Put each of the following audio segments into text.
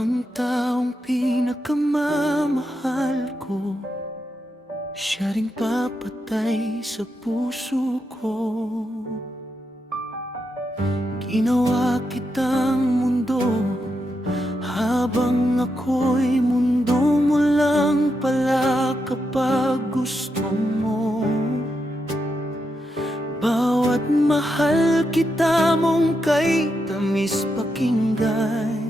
Ang taong pinakamamahal ko, siya ring papatay sa puso ko. Ginawa kitang mundo, habang ako'y mundo mo lang pala kapag gusto mo. Bawat mahal kita mong kay tamis pakinggan,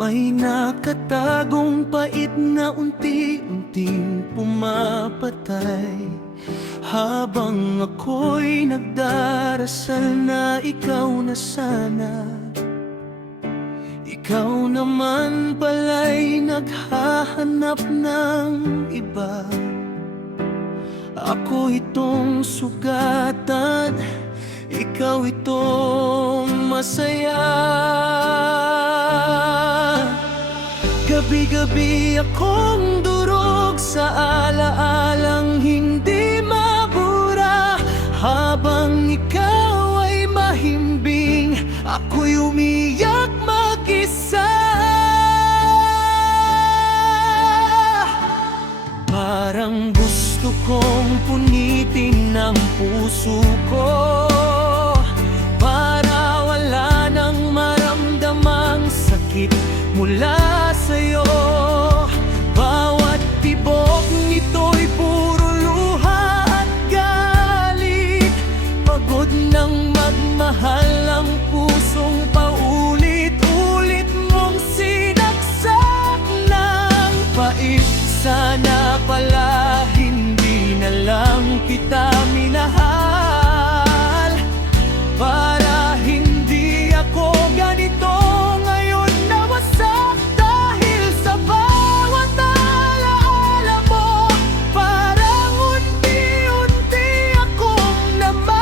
may nakatagong pait na unti-unting pumapatay. Habang ako'y nagdarasal na ikaw na sana, ikaw naman pala'y naghahanap ng iba. Ako itong sugatan, ikaw itong masaya. Gabi-gabi akong durog sa alaalang hindi mabura. Habang ikaw ay mahimbing, ako'y umiyak mag-isa. Parang gusto kong punitin ang puso ko, para wala nang maramdamang sakit mula sa'yo. Bawat tibok nito'y puro luha at galit. Pagod nang magmahal ang pusong paulit-ulit mong sinaksak ng pait. Sana pala hindi na lang kita minahal, para hindi ako ganito ngayon na wasak. Dahil sa bawat alaala mo, parang unti-unti akong namamatay.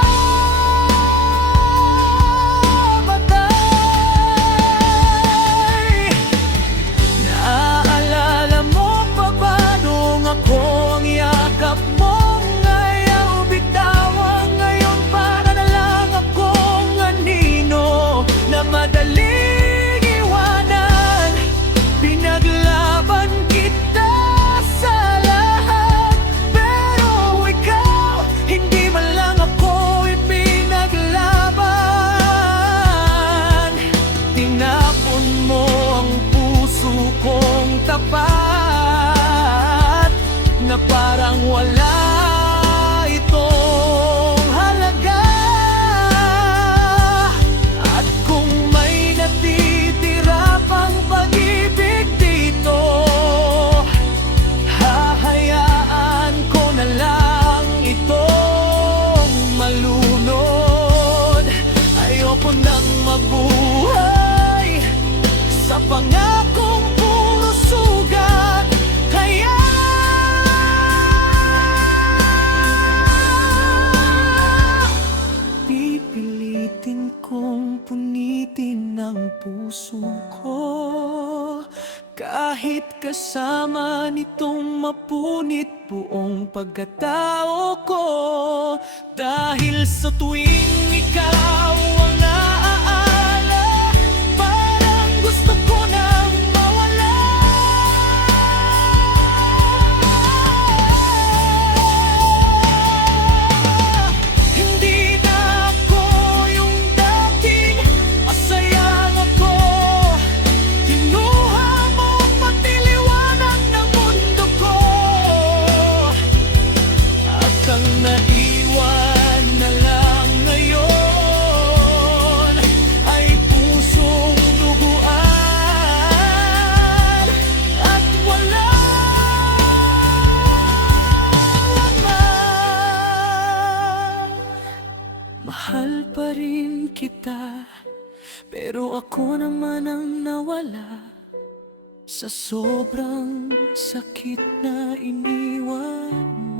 Naaalala mo pa ba nung ako ang yakap mo? Ngayaw bitawan, ngayon para na lang akong anino na madaling iwanan. Pinaglaban kita sa lahat, pero ikaw, hindi man lang ako ipinaglaban. Tinapon mo ang puso kong tapat, na parang wala itong halaga. At kung may natitira pang pag-ibig dito, hahayaan ko na lang itong malunod. Ayoko nang mabuhay sa pangakong puro sugat. Kaya pipilitin kong punitin ang puso ko, kahit kasama nitong mapunit buong pagkatao ko. Dahil sa tuwing ikaw ang naaala, parang gusto ko nang mawala. Hindi na ako yung dating masayang ako. Kinuha mo pati liwanag ng mundo ko, at ang naiwan na lang ngayon ay pusong duguan at wala laman. Mahal pa rin kita, pero ako naman ang nawala sa sobrang sakit na iniwan mo.